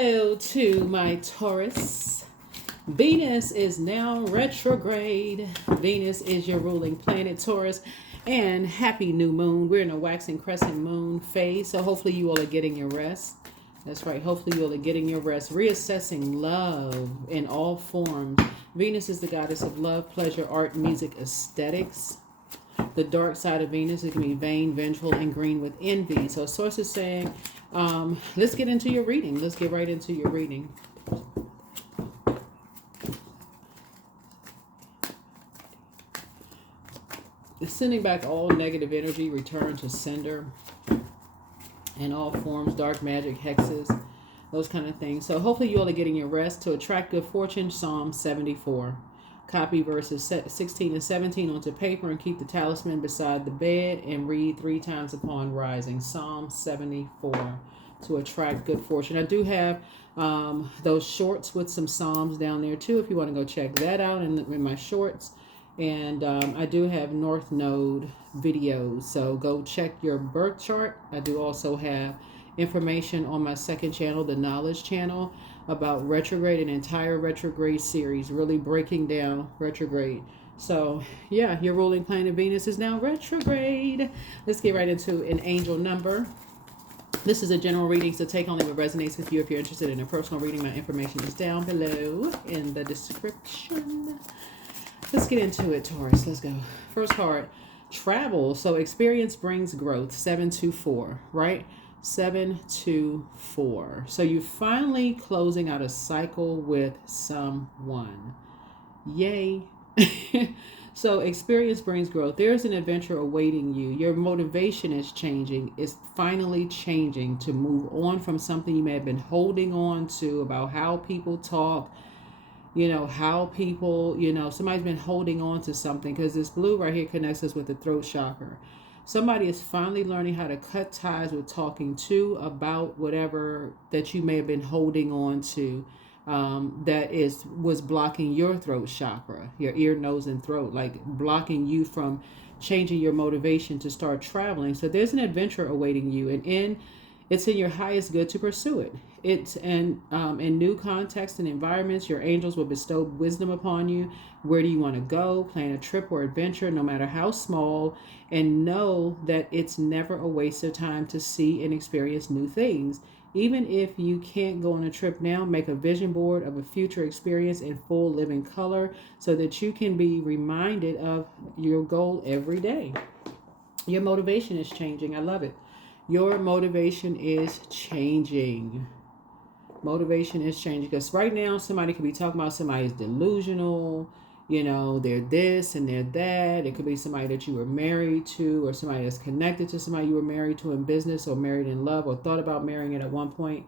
Hello to my Taurus. Venus is now retrograde. Venus is your ruling planet, Taurus. And happy new moon. We're in a waxing crescent moon phase, so hopefully you all are getting your rest. That's right. Hopefully you all are getting your rest. Reassessing love in all forms. Venus is the goddess of love, pleasure, art, music, aesthetics. The dark side of Venus, it can be vain, vengeful, and green with envy. So source is saying, let's get into your reading. Let's get right into your reading. Sending back all negative energy, return to sender in all forms, dark magic, hexes, those kind of things. So hopefully you all are getting your rest. To attract good fortune, Psalm 74. Copy verses 16 and 17 onto paper and keep the talisman beside the bed and read 3 times upon rising. Psalm 74 to attract good fortune. I do have those shorts with some psalms down there too if you want to go check that out in my shorts. And I do have North Node videos, so go check your birth chart. I do also have information on my second channel, the Knowledge channel, about retrograde, an entire retrograde series, really breaking down retrograde. So yeah, your ruling planet Venus is now retrograde. Let's get right into an angel number. This is a general reading, so take only what resonates with you. If you're interested in a personal reading, my information is down below in the description. Let's get into it, Taurus. Let's go. First card, travel. So experience brings growth. 724, right? 724. So you're finally closing out a cycle with someone. Yay. So experience brings growth. There's an adventure awaiting you. Your motivation is changing. It's finally changing to move on from something you may have been holding on to about how people talk. How people, somebody's been holding on to something, because this blue right here connects us with the throat chakra. Somebody is finally learning how to cut ties with talking to about whatever that you may have been holding on to that was blocking your throat chakra, your ear, nose, and throat, like blocking you from changing your motivation to start traveling. So there's an adventure awaiting you, and it's in your highest good to pursue it. It's in new contexts and environments, your angels will bestow wisdom upon you. Where do you want to go? Plan a trip or adventure, no matter how small, and know that it's never a waste of time to see and experience new things. Even if you can't go on a trip now, make a vision board of a future experience in full living color so that you can be reminded of your goal every day. Your motivation is changing. I love it. Your motivation is changing. Motivation is changing, because right now somebody could be talking about somebody's delusional, they're this and they're that. It could be somebody that you were married to, or somebody that's connected to somebody you were married to in business, or married in love, or thought about marrying it at one point.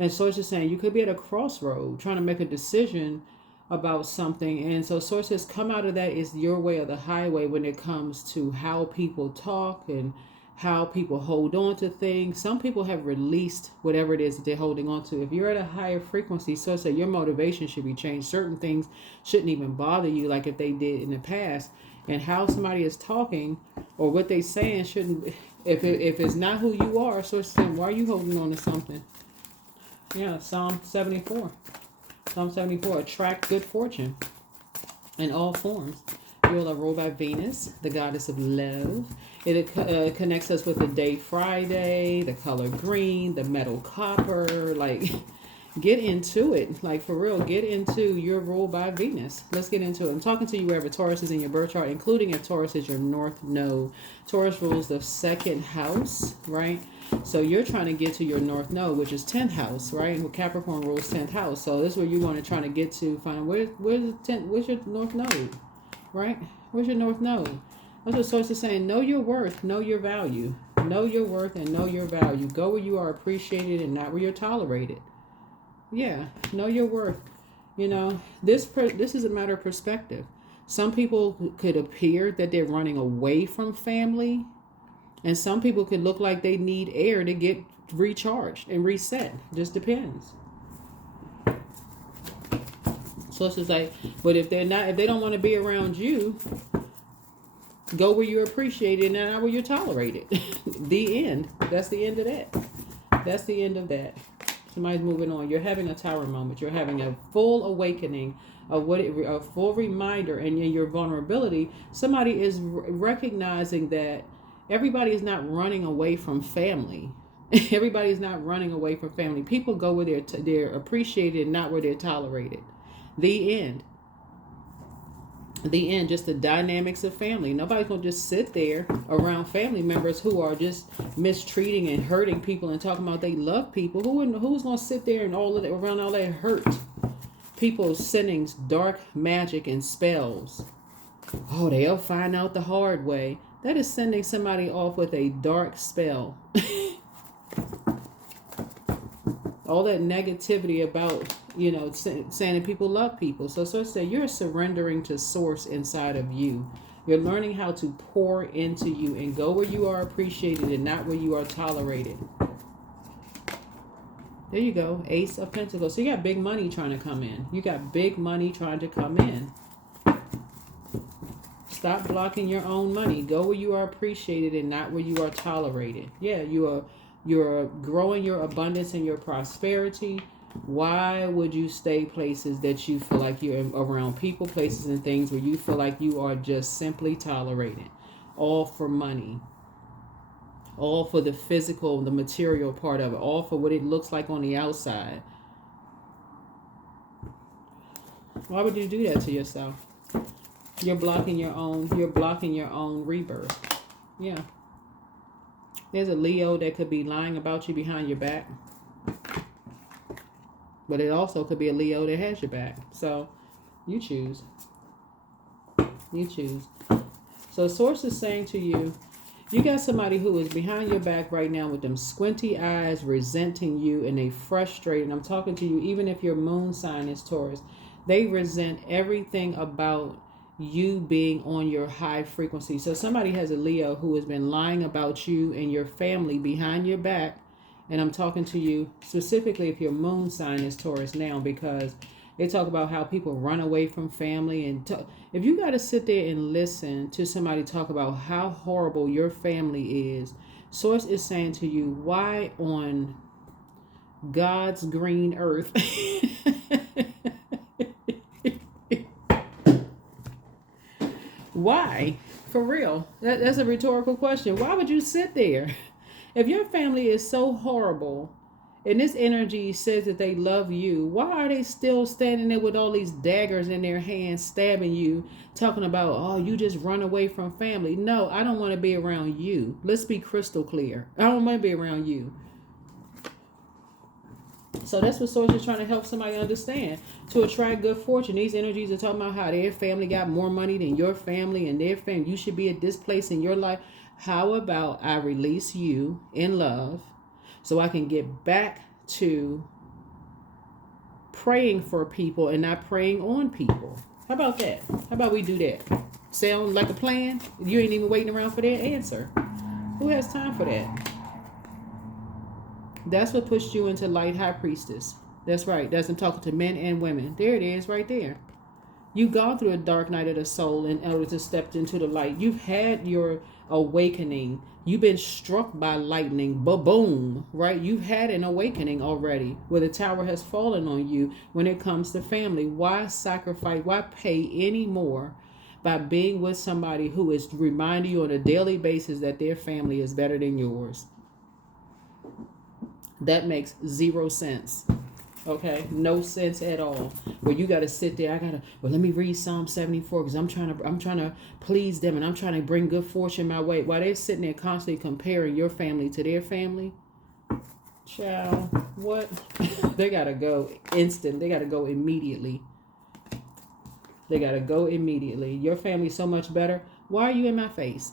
And Source is saying you could be at a crossroad trying to make a decision about something. And so Source says come out of that is your way or the highway when it comes to how people talk and how people hold on to things. Some people have released whatever it is that they're holding on to. If you're at a higher frequency, so say your motivation should be changed. Certain things shouldn't even bother you like if they did in the past. And how somebody is talking or what they're saying shouldn't, if it's not who you are, so it's saying, why are you holding on to something? Yeah, Psalm 74. Psalm 74, attract good fortune in all forms. You are ruled by Venus, the goddess of love. It connects us with the day Friday, the color green, the metal copper. Like, get into it. Like, for real, get into your ruled by Venus. Let's get into it. I'm talking to you wherever Taurus is in your birth chart, including if Taurus is your North Node. Taurus rules the 2nd house, right? So you're trying to get to your North Node, which is 10th house, right? Well, Capricorn rules 10th house. So this is where you want to try to get to. Find where's your North Node, right? Where's your North Node? That's what Source is saying. Know your worth, know your value. Know your worth and know your value. Go where you are appreciated and not where you're tolerated. Yeah, know your worth. This is a matter of perspective. Some people could appear that they're running away from family, and some people could look like they need air to get recharged and reset. Just depends. So it's just like, but if they don't want to be around you, go where you're appreciated and not where you're tolerated. The end. That's the end of that. That's the end of that. Somebody's moving on. You're having a tower moment. You're having a full awakening of a full reminder, and in your vulnerability, somebody is recognizing that everybody is not running away from family. Everybody is not running away from family. People go where they're appreciated and not where they're tolerated. The end. The end. Just the dynamics of family. Nobody's gonna just sit there around family members who are just mistreating and hurting people and talking about they love people. Who's gonna sit there and all of that around all that hurt? People sending dark magic and spells. Oh, they'll find out the hard way. That is sending somebody off with a dark spell. All that negativity about, saying that people love people. So say you're surrendering to source inside of you. You're learning how to pour into you and go where you are appreciated and not where you are tolerated. There you go. Ace of Pentacles. So you got big money trying to come in. You got big money trying to come in. Stop blocking your own money. Go where you are appreciated and not where you are tolerated. Yeah, you're growing your abundance and your prosperity. Why would you stay places that you feel like you're around people, places, and things where you feel like you are just simply tolerated? All for money. All for the physical, the material part of it. All for what it looks like on the outside. Why would you do that to yourself? You're blocking your own rebirth. Yeah. There's a Leo that could be lying about you behind your back. But it also could be a Leo that has your back. So you choose. You choose. So Source is saying to you, you got somebody who is behind your back right now with them squinty eyes, resenting you, and they frustrated. I'm talking to you, even if your moon sign is Taurus. They resent everything about you being on your high frequency. So somebody has a Leo who has been lying about you and your family behind your back. And I'm talking to you specifically if your moon sign is Taurus now, because they talk about how people run away from family. And if you got to sit there and listen to somebody talk about how horrible your family is, Source is saying to you, why on God's green earth why? For real. That's a rhetorical question. Why would you sit there? If your family is so horrible and this energy says that they love you, why are they still standing there with all these daggers in their hands stabbing you, talking about, oh, you just run away from family? No, I don't want to be around you. Let's be crystal clear. I don't want to be around you. So that's what Source is trying to help somebody understand. To attract good fortune, these energies are talking about how their family got more money than your family and their family. You should be at this place in your life. How about I release you in love so I can get back to praying for people and not preying on people? How about that? How about we do that? Sound like a plan? You ain't even waiting around for their answer. Who has time for that? That's what pushed you into Light High Priestess. That's right. That's I'm talking to men and women. There it is right there. You've gone through a dark night of the soul in order to step into the light. You've had your awakening. You've been struck by lightning. Ba-boom. Right? You've had an awakening already where the tower has fallen on you when it comes to family. Why sacrifice? Why pay any more by being with somebody who is reminding you on a daily basis that their family is better than yours? That makes zero sense. Okay, no sense at all. Where you got to sit there. Let me read Psalm 74 because I'm trying to please them and I'm trying to bring good fortune my way. While they're sitting there constantly comparing your family to their family. Child, what? They got to go instant. They got to go immediately. They got to go immediately. Your family's so much better. Why are you in my face?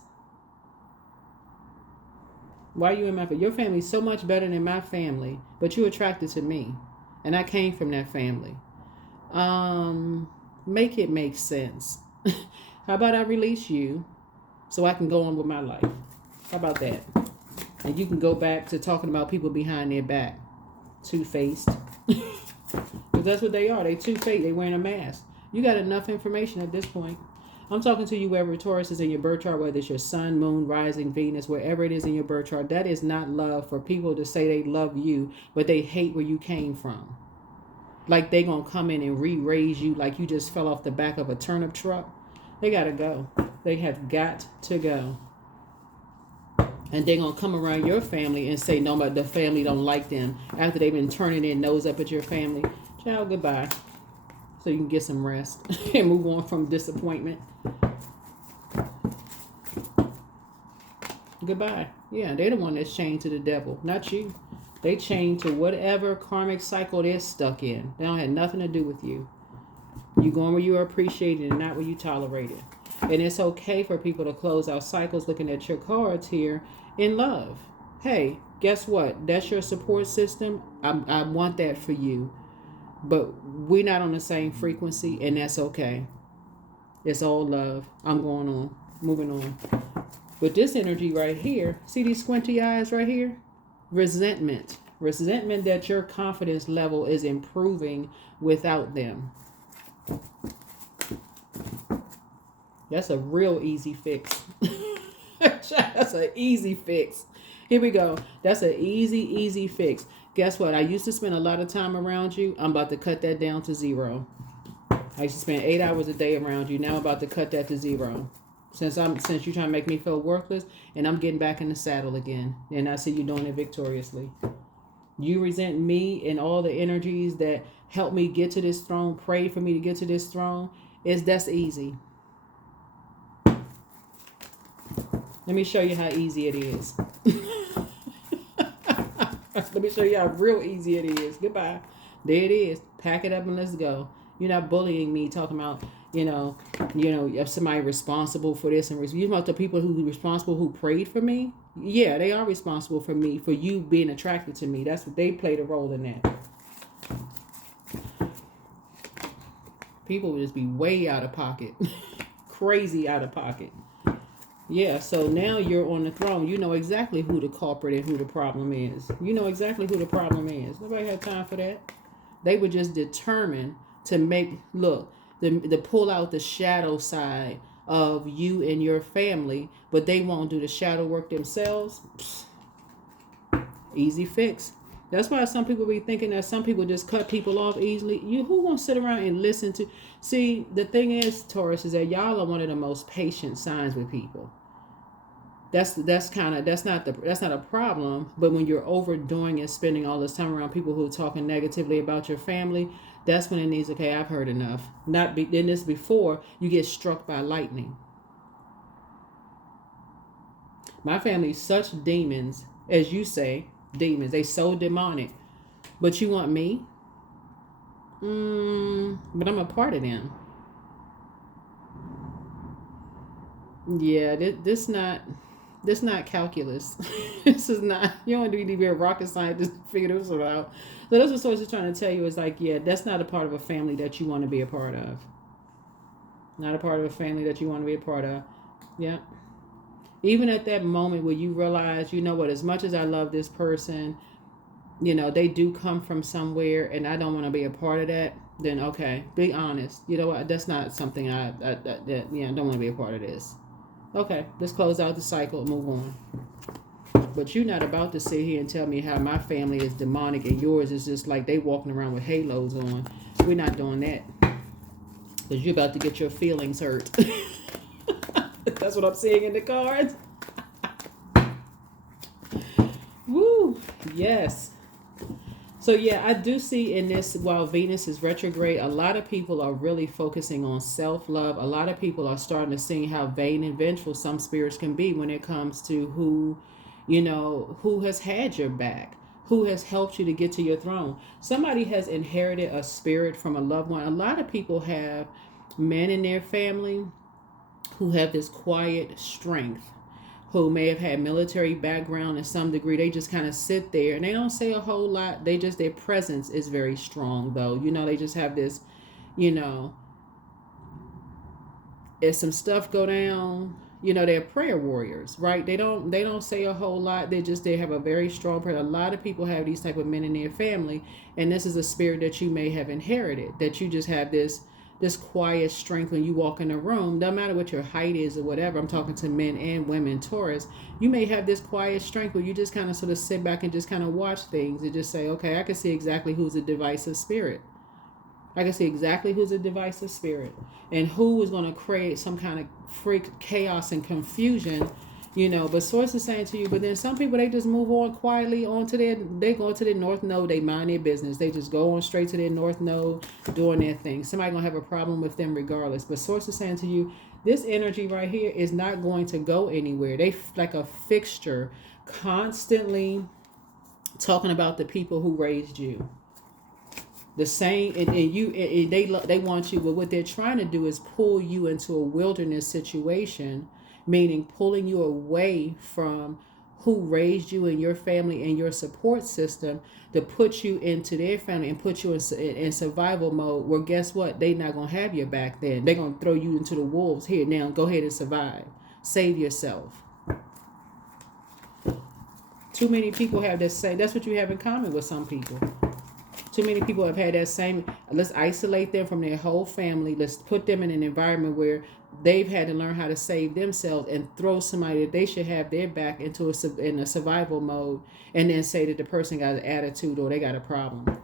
Why are you in my family? Your family's so much better than my family, but you're attracted to me. And I came from that family. Make it make sense. How about I release you so I can go on with my life? How about that? And you can go back to talking about people behind their back. Two-faced. Because that's what they are. They two-faced. They wearing a mask. You got enough information at this point. I'm talking to you wherever Taurus is in your birth chart, whether it's your sun, moon, rising, Venus, wherever it is in your birth chart. That is not love for people to say they love you, but they hate where you came from. Like they gonna come in and re-raise you like you just fell off the back of a turnip truck. They gotta go. They have got to go. And they're gonna come around your family and say no, but the family don't like them after they've been turning their nose up at your family. Child, goodbye. So you can get some rest and move on from disappointment. Goodbye. Yeah, they're the one that's chained to the devil, not you. They chained to whatever karmic cycle they're stuck in. They don't have nothing to do with you. You going where you are appreciated and not where you tolerated. And it's okay for people to close out cycles looking at your cards here in love. Hey, guess what? That's your support system. I want that for you. But we're not on the same frequency, and that's okay. It's all love. I'm going on. Moving on. But this energy right here, see these squinty eyes right here? Resentment. Resentment that your confidence level is improving without them. That's a real easy fix. That's an easy fix. Here we go. That's an easy fix. Guess what? I used to spend a lot of time around you. I'm about to cut that down to 0. I used to spend 8 hours a day around you. Now I'm about to cut that to 0. Since you're trying to make me feel worthless, and I'm getting back in the saddle again. And I see you doing it victoriously. You resent me and all the energies that helped me get to this throne, prayed for me to get to this throne. That's easy. Let me show you how easy it is. Let me show you how real easy it is. Goodbye. There it is. Pack it up and let's go. You're not bullying me, talking about, if somebody responsible for this and you about the people who responsible who prayed for me. Yeah, they are responsible for me, for you being attracted to me. That's what they played a role in that. People would just be way out of pocket. Crazy out of pocket. Yeah, so now you're on the throne. You know exactly who the culprit and who the problem is. You know exactly who the problem is. Nobody had time for that. They were just determined to to pull out the shadow side of you and your family, but they won't do the shadow work themselves. Psst. Easy fix. That's why some people be thinking that some people just cut people off easily. Who won't sit around and listen to? See, the thing is, Taurus, is that y'all are one of the most patient signs with people. That's not a problem. But when you're overdoing and spending all this time around people who are talking negatively about your family, that's when it needs. Okay, I've heard enough. In this before you get struck by lightning. My family's such demons, as you say, demons. They so demonic. But you want me? But I'm a part of them. Yeah, this not calculus. This is not, you don't need to be a rocket scientist to figure this out. So that's what Source is trying to tell you is like, yeah, that's not a part of a family that you want to be a part of. Not a part of a family that you want to be a part of. Yeah. Even at that moment where you realize, you know what, as much as I love this person, they do come from somewhere and I don't want to be a part of that, then okay, be honest. You know what, that's not something I don't want to be a part of this. Okay, let's close out the cycle and move on. But you're not about to sit here and tell me how my family is demonic and yours is just like they walking around with halos on. We're not doing that. Because you're about to get your feelings hurt. That's what I'm seeing in the cards. Woo, yes. So yeah, I do see in this, while Venus is retrograde, a lot of people are really focusing on self-love. A lot of people are starting to see how vain and vengeful some spirits can be when it comes to who has had your back, who has helped you to get to your throne. Somebody has inherited a spirit from a loved one. A lot of people have men in their family who have this quiet strength, who may have had military background in some degree. They just kind of sit there and they don't say a whole lot. Their presence is very strong though. They just have this, if some stuff go down, they're prayer warriors, right? They don't say a whole lot. They have a very strong prayer. A lot of people have these type of men in their family, and this is a spirit that you may have inherited, that you just have this this quiet strength when you walk in a room, no matter what your height is or whatever. I'm talking to men and women, Taurus. You may have this quiet strength where you just kind of sort of sit back and just kind of watch things and just say, okay, I can see exactly who's a divisive spirit. I can see exactly who's a divisive spirit and who is going to create some kind of freak chaos and confusion, but Source is saying to you, but then some people, they just move on quietly onto they go to their north node, they mind their business. They just go on straight to their north node doing their thing. Somebody going to have a problem with them regardless. But Source is saying to you, this energy right here is not going to go anywhere. They like a fixture, constantly talking about the people who raised you. The same, and they want you, but what they're trying to do is pull you into a wilderness situation, meaning pulling you away from who raised you and your family and your support system to put you into their family and put you in survival mode, where guess what? They're not going to have your back then. They're going to throw you into the wolves. Here, now, go ahead and survive. Save yourself. Too many people have that same, that's what you have in common with some people. Too many people have had that same, let's isolate them from their whole family. Let's put them in an environment where they've had to learn how to save themselves and throw somebody that they should have their back into in a survival mode, and then say that the person got an attitude or they got a problem.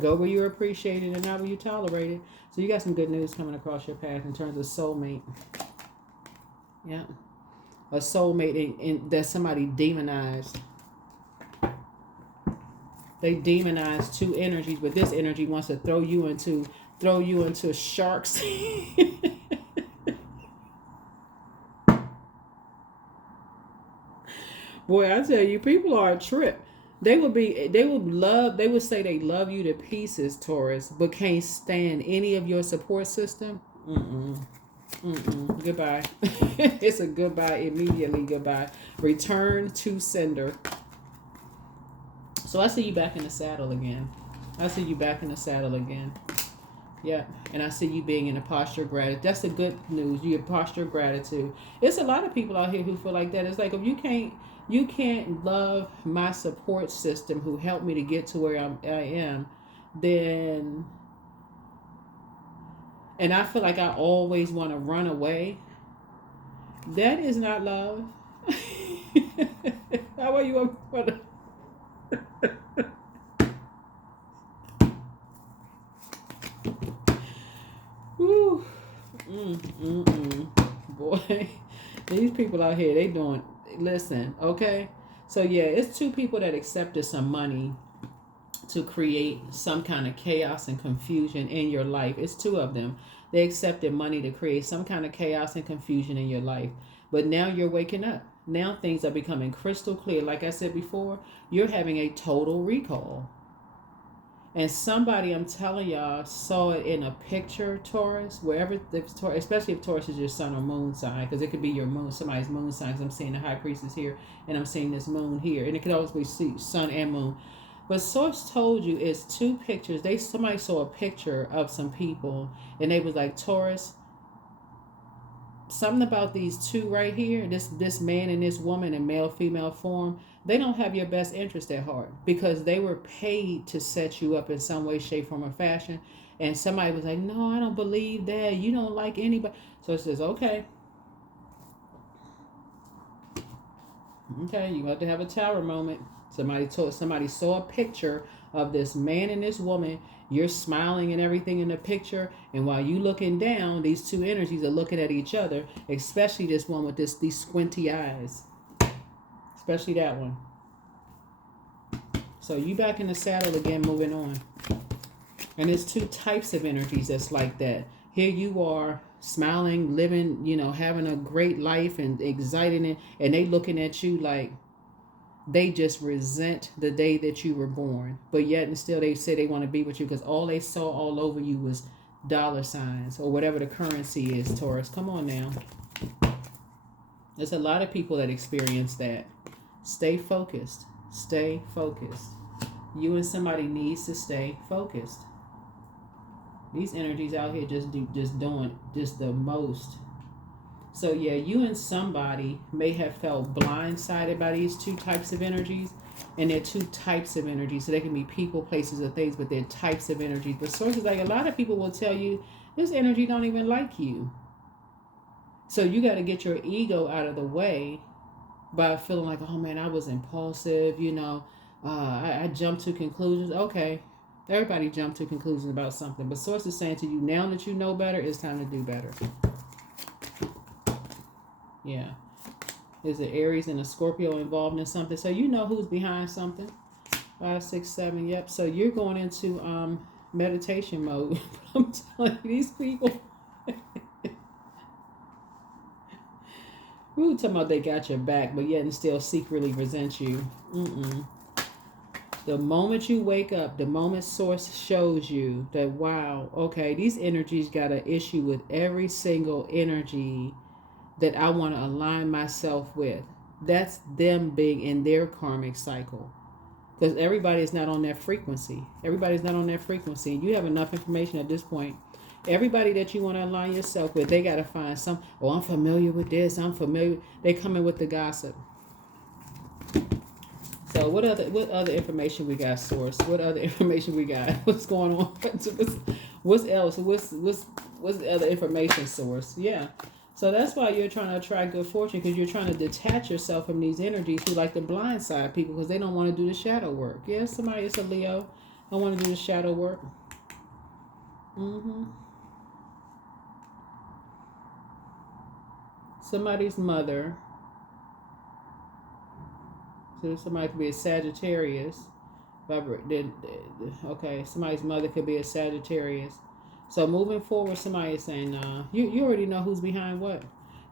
Go where you're appreciated and not where you're tolerated. So you got some good news coming across your path in terms of soulmate. Yeah. A soulmate and that's somebody demonized. They demonize two energies, but this energy wants to throw you into sharks. Boy, I tell you, people are a trip. They would say they love you to pieces, Taurus, but can't stand any of your support system. Goodbye. It's a goodbye immediately. Goodbye. Return to sender. So I see you back in the saddle again. Yeah. And I see you being in a posture of gratitude. That's the good news. You have posture of gratitude. It's a lot of people out here who feel like that. It's like, if you can't love my support system who helped me to get to where I am, then, and I feel like I always want to run away. That is not love. How are you want to... Woo. Boy, these people out here, they doing, listen, okay? So yeah, it's two people that accepted some money to create some kind of chaos and confusion in your life. It's two of them. They accepted money to create some kind of chaos and confusion in your life. But now you're waking up. Now things are becoming crystal clear. Like I said before, you're having a total recall. And somebody, I'm telling y'all, saw it in a picture, Taurus, wherever, especially if Taurus is your sun or moon sign, because it could be your moon, somebody's moon sign, because I'm seeing the high priestess here, and I'm seeing this moon here, and it could always be sun and moon. But Source told you it's two pictures. Somebody saw a picture of some people, and they was like, Taurus, something about these two right here, this man and this woman in male female form, they don't have your best interest at heart, because they were paid to set you up in some way, shape, form, or fashion. And somebody was like, no, I don't believe that. You don't like anybody. So it says, okay, you have to have a tower moment. Somebody saw a picture of this man and this woman. You're smiling and everything in the picture, and while you looking down, these two energies are looking at each other, especially this one with these squinty eyes. Especially that one. So you back in the saddle again, moving on. And there's two types of energies that's like that. Here you are, smiling, living, having a great life and excited, and they looking at you like they just resent the day that you were born. But yet and still they say they want to be with you, because all they saw all over you was dollar signs or whatever the currency is, Taurus. Come on now. There's a lot of people that experience that. Stay focused. Stay focused. You and somebody needs to stay focused. These energies out here just doing the most. So yeah, you and somebody may have felt blindsided by these two types of energies, And there are two types of energy. So they can be people, places, or things, but they're types of energy. But sources, like a lot of people will tell you, this energy don't even like you. So you got to get your ego out of the way by feeling like, oh man, I was impulsive, I jumped to conclusions. Okay, everybody jumped to conclusions about something. But source is saying to you, now that you know better, it's time to do better. Yeah. Is an Aries and a Scorpio involved in something? So you know who's behind something. 5, 6, 7. Yep. So you're going into meditation mode. I'm telling you, these people. We were talking about they got your back, but yet and still secretly resent you. The moment you wake up, the moment source shows you that, wow, okay, these energies got an issue with every single energy that I want to align myself with. That's them being in their karmic cycle. Because everybody is not on that frequency. Everybody's not on that frequency. You have enough information at this point. Everybody that you want to align yourself with, they got to find some, oh, I'm familiar with this. I'm familiar. They come in with the gossip. So what other information we got, source? What other information we got? What's going on? What's else? What's the other information source? Yeah. So that's why you're trying to attract good fortune, because you're trying to detach yourself from these energies who like to blindside people because they don't want to do the shadow work. Yeah, somebody is a Leo. I want to do the shadow work. Somebody's mother. So somebody could be a Sagittarius. Okay, somebody's mother could be a Sagittarius. So moving forward, somebody is saying, you already know who's behind what.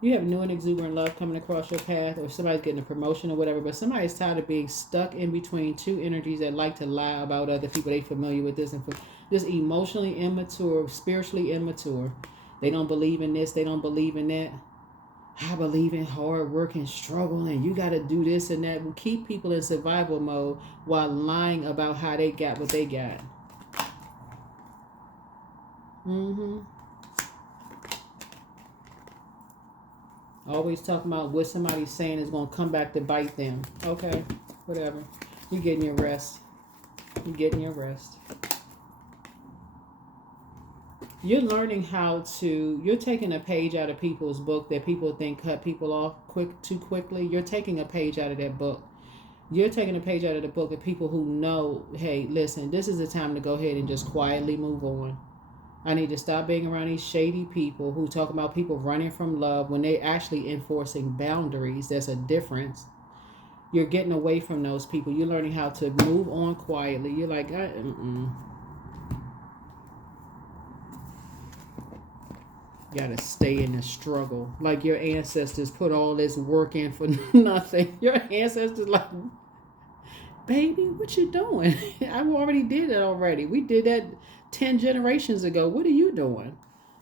You have new and exuberant love coming across your path, or somebody's getting a promotion or whatever, but somebody's tired of being stuck in between two energies that like to lie about other people. They familiar with this and just emotionally immature, spiritually immature. They don't believe in this, they don't believe in that. I believe in hard work and struggle, and you got to do this and that. Will keep people in survival mode while lying about how they got what they got. Always talking about what somebody's saying is going to come back to bite them. Okay, whatever. You're getting your rest. You're getting your rest. You're learning how to, you're taking a page out of people's book that people think cut people off too quickly. You're taking a page out of that book. You're taking a page out of the book of people who know, hey, listen, this is the time to go ahead and just quietly move on. I need to stop being around these shady people who talk about people running from love when they actually enforcing boundaries. There's a difference. You're getting away from those people. You're learning how to move on quietly. You're like, gotta stay in the struggle. Like your ancestors put all this work in for nothing. Your ancestors like, baby, what you doing? I already did it already. We did that 10 generations ago. What are you doing?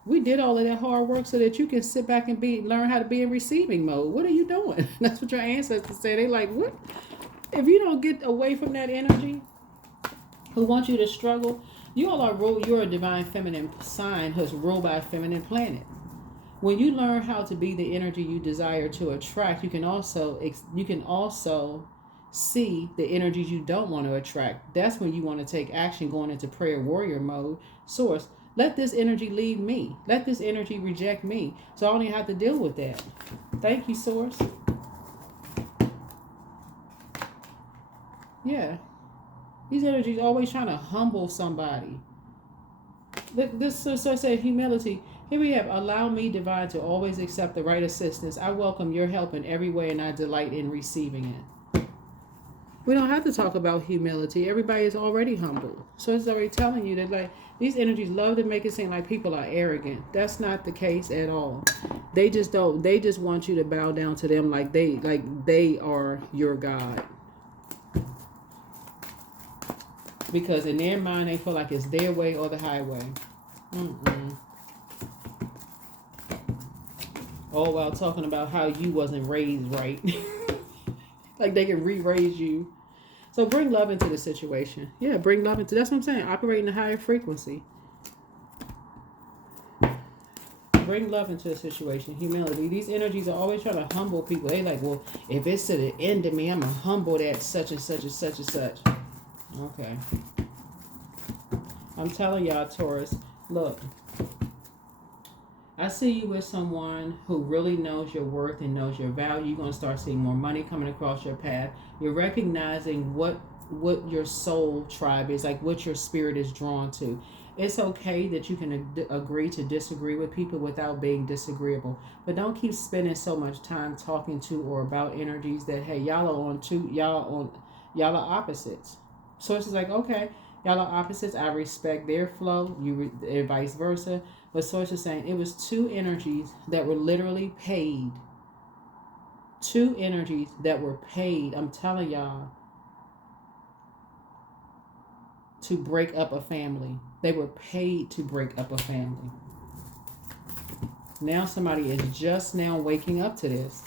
We did all of that hard work so that you can sit back and learn how to be in receiving mode. What are you doing? That's what your ancestors say. They like, what? If you don't get away from that energy, who wants you to struggle, you're a divine feminine sign who's ruled by a feminine planet. When you learn how to be the energy you desire to attract, you can also see the energies you don't want to attract. That's when you want to take action, going into prayer warrior mode. Source, let this energy leave me. Let this energy reject me. So I don't even have to deal with that. Thank you, Source. Yeah. These energies always trying to humble somebody. This so I say humility. Here we have, allow me, divine, to always accept the right assistance. I welcome your help in every way and I delight in receiving it. We don't have to talk about humility. Everybody is already humble. So it's already telling you that like these energies love to make it seem like people are arrogant. That's not the case at all. They just want you to bow down to them like they are your God. Because in their mind they feel like it's their way or the highway. All while talking about how you wasn't raised right. Like they can re-raise you. So bring love into the situation. Yeah, bring love into, that's what I'm saying. Operate in a higher frequency. Bring love into a situation. Humility. These energies are always trying to humble people. They like, well, if it's to the end of me, I'm going to humble that such and such and such and such. Okay. I'm telling y'all, Taurus, look, I see you with someone who really knows your worth and knows your value. You're going to start seeing more money coming across your path. You're recognizing what your soul tribe is, like what your spirit is drawn to. It's okay that you can agree to disagree with people without being disagreeable. But don't keep spending so much time talking to or about energies that, hey, y'all are opposites. So it's just like, okay, y'all are opposites. I respect their flow, and vice versa. But Source is saying it was two energies that were literally paid. Two energies that were paid, I'm telling y'all, to break up a family. They were paid to break up a family. Now somebody is just now waking up to this.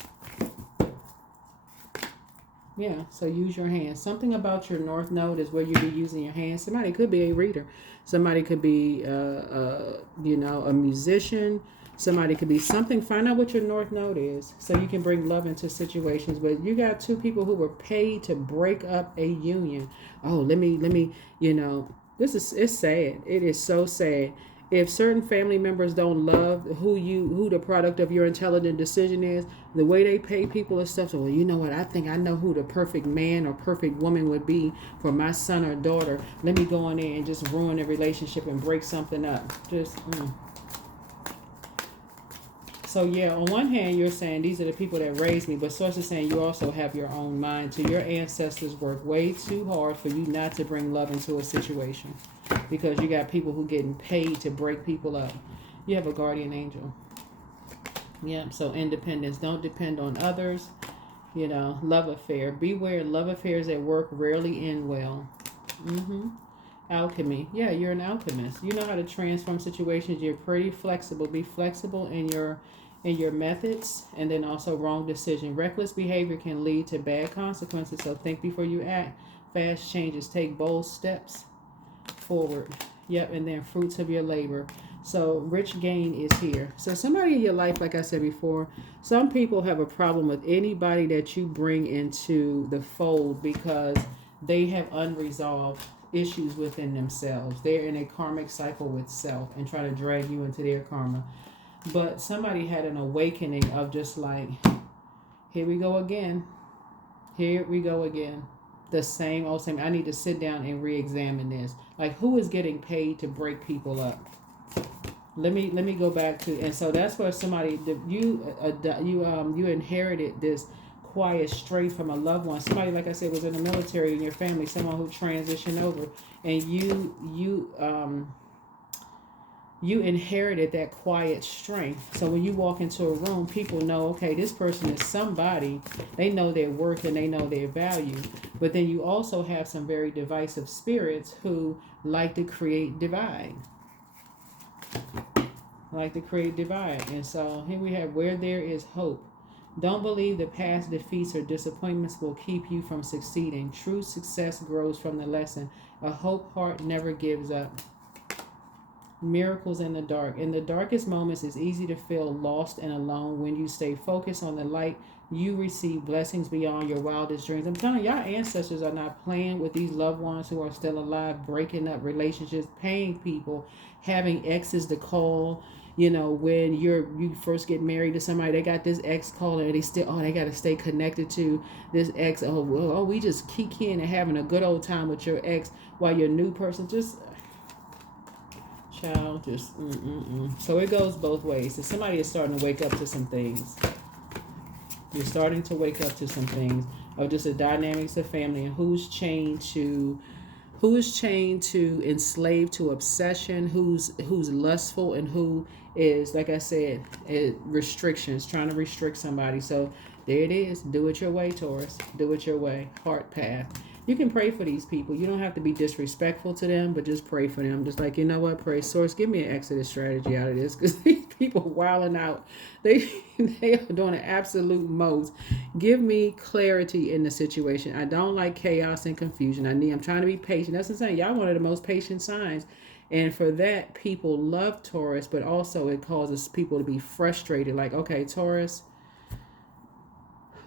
Yeah, so use your hands. Something about your North Node is where you be using your hands. Somebody could be a reader. Somebody could be, a musician. Somebody could be something. Find out what your North Node is so you can bring love into situations. But you got two people who were paid to break up a union. Oh, let me, it's sad. It is so sad. If certain family members don't love who the product of your intelligent decision is, the way they pay people and stuff, so, well, you know what, I think I know who the perfect man or perfect woman would be for my son or daughter. Let me go in there and just ruin a relationship and break something up. So yeah, on one hand, you're saying these are the people that raised me, but Source is saying you also have your own mind too. Your ancestors worked way too hard for you not to bring love into a situation, because you got people who getting paid to break people up. You have a guardian angel. Yeah, so independence. Don't depend on others. Love affair. Beware, love affairs at work rarely end well. Alchemy. Yeah, you're an alchemist. You know how to transform situations. You're pretty flexible. Be flexible in your methods, and then also wrong decision. Reckless behavior can lead to bad consequences, so think before you act. Fast changes. Take bold steps forward. Yep, and then fruits of your labor. So rich gain is here. So somebody in your life, like I said before, some people have a problem with anybody that you bring into the fold because they have unresolved issues within themselves. They're in a karmic cycle with self and try to drag you into their karma. But somebody had an awakening of just like, here we go again. Here we go again. The same old same. I need to sit down and re-examine this. Like, who is getting paid to break people up? Let me go back to, and so that's where somebody you inherited this quiet strength from a loved one. Somebody, like I said, was in the military in your family. Someone who transitioned over, and you inherited that quiet strength. So when you walk into a room, people know, okay, this person is somebody. They know their worth and they know their value. But then you also have some very divisive spirits who like to create divide. And so here we have where there is hope. Don't believe the past defeats or disappointments will keep you from succeeding. True success grows from the lesson. A hope heart never gives up. Miracles in the dark. In the darkest moments, it's easy to feel lost and alone. When you stay focused on the light, you receive blessings beyond your wildest dreams. I'm telling you, your ancestors are not playing with these loved ones who are still alive, breaking up relationships, paying people, having exes to call. When you first get married to somebody, they got this ex caller, and they got to stay connected to this ex. We just kicking and having a good old time with your ex while your new person just... Child, So it goes both ways. So somebody is starting to wake up to some things. You're starting to wake up to some things of just the dynamics of family and who's chained to enslaved to obsession, who's lustful, and who is, like I said, restrictions, trying to restrict somebody. So there it is. Do it your way, Taurus. Do it your way. Heart path. You can pray for these people. You don't have to be disrespectful to them, but just pray for them. Just like, you know what, pray, Source, give me an exodus strategy out of this, because these people wilding out. They are doing an absolute most. Give me clarity in the situation. I don't like chaos and confusion. I'm trying to be patient. That's what I'm saying. Y'all one of the most patient signs. And for that, people love Taurus, but also it causes people to be frustrated. Like, okay, Taurus,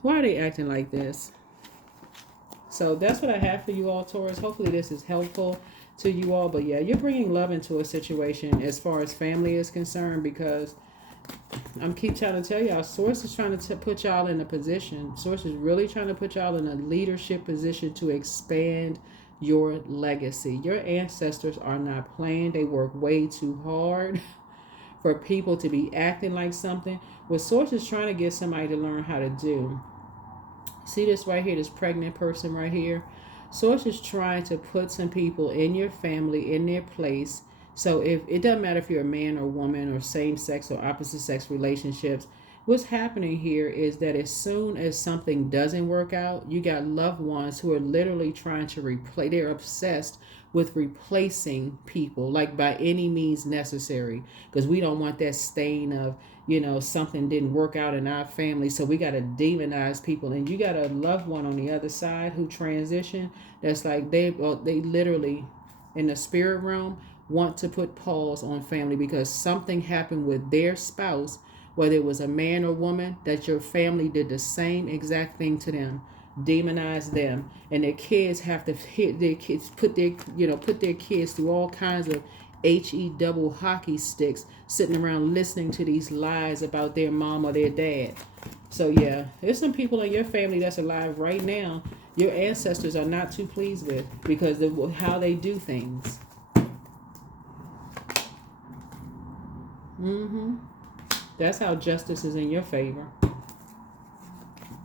why are they acting like this? So that's what I have for you all, Taurus. Hopefully this is helpful to you all. But yeah, you're bringing love into a situation as far as family is concerned, because I'm keep trying to tell y'all, Source is trying to put y'all in a position. Source is really trying to put y'all in a leadership position to expand your legacy. Your ancestors are not playing. They work way too hard for people to be acting like something. What Source is trying to get somebody to learn how to do. See this right here, this pregnant person right here? Source is trying to put some people in your family in their place. So if it doesn't matter if you're a man or woman or same sex or opposite sex relationships, what's happening here is that as soon as something doesn't work out, you got loved ones who are literally trying to replace, they're obsessed with replacing people, like by any means necessary, because we don't want that stain of, something didn't work out in our family, so we got to demonize people. And you got a loved one on the other side who transitioned, that's like they literally in the spirit realm want to put pause on family because something happened with their spouse, whether it was a man or woman, that your family did the same exact thing to them, demonize them, and their kids have to hit their kids, put their kids through all kinds of HE double hockey sticks, sitting around listening to these lies about their mom or their dad. So yeah, there's some people in your family that's alive right now your ancestors are not too pleased with because of how they do things. That's how justice is in your favor.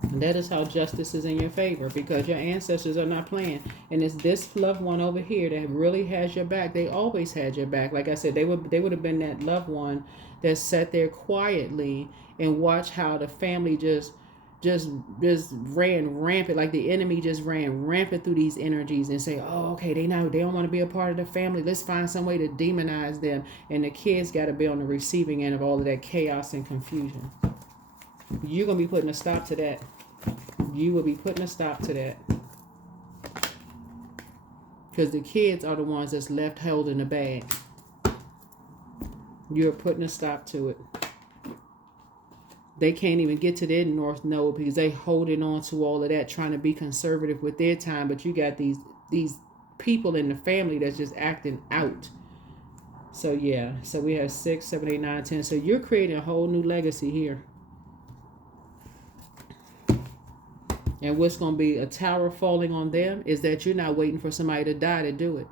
And that is how justice is in your favor, because your ancestors are not playing. And it's this loved one over here that really has your back. They always had your back. Like I said, they would have been that loved one that sat there quietly and watched how the family just ran rampant, like the enemy just ran rampant through these energies and say, oh, okay, they don't want to be a part of the family. Let's find some way to demonize them. And the kids got to be on the receiving end of all of that chaos and confusion. You're going to be putting a stop to that. You will be putting a stop to that. Because the kids are the ones that's left held in the bag. You're putting a stop to it. They can't even get to their North Node because they holding on to all of that, trying to be conservative with their time. But you got these people in the family that's just acting out. So yeah, so we have 6, 7, 8, 9, 10. So you're creating a whole new legacy here. And what's going to be a tower falling on them is that you're not waiting for somebody to die to do it.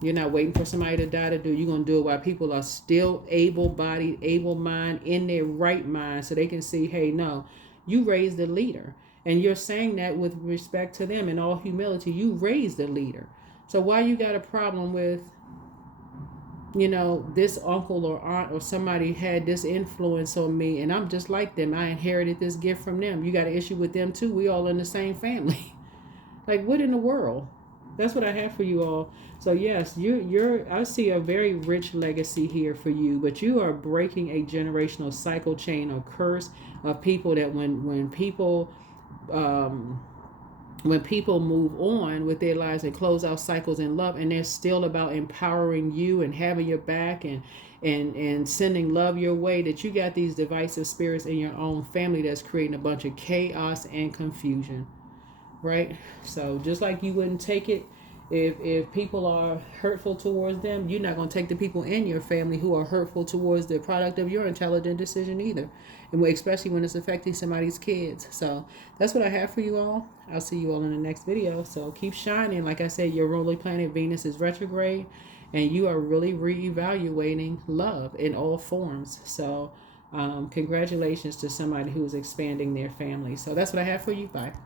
You're not waiting for somebody to die to do it. You're going to do it while people are still able-bodied, able-mind, in their right mind, so they can see, hey, no, you raised a leader. And you're saying that with respect to them in all humility. You raised a leader. So why you got a problem with, this uncle or aunt or somebody had this influence on me and I'm just like them. I inherited this gift from them. You got an issue with them too. We all in the same family. Like, what in the world? That's what I have for you all. So yes, I see a very rich legacy here for you, but you are breaking a generational cycle chain or curse of people that when people move on with their lives and close out cycles in love, and they're still about empowering you and having your back and sending love your way, that you got these divisive spirits in your own family that's creating a bunch of chaos and confusion, right? So just like you wouldn't take it if people are hurtful towards them, you're not going to take the people in your family who are hurtful towards the product of your intelligent decision either, and especially when it's affecting somebody's kids. So that's what I have for you all. I'll see you all in the next video. So keep shining. Like I said, your ruling planet Venus is retrograde, and you are really reevaluating love in all forms. So congratulations to somebody who's expanding their family. So that's what I have for you. Bye.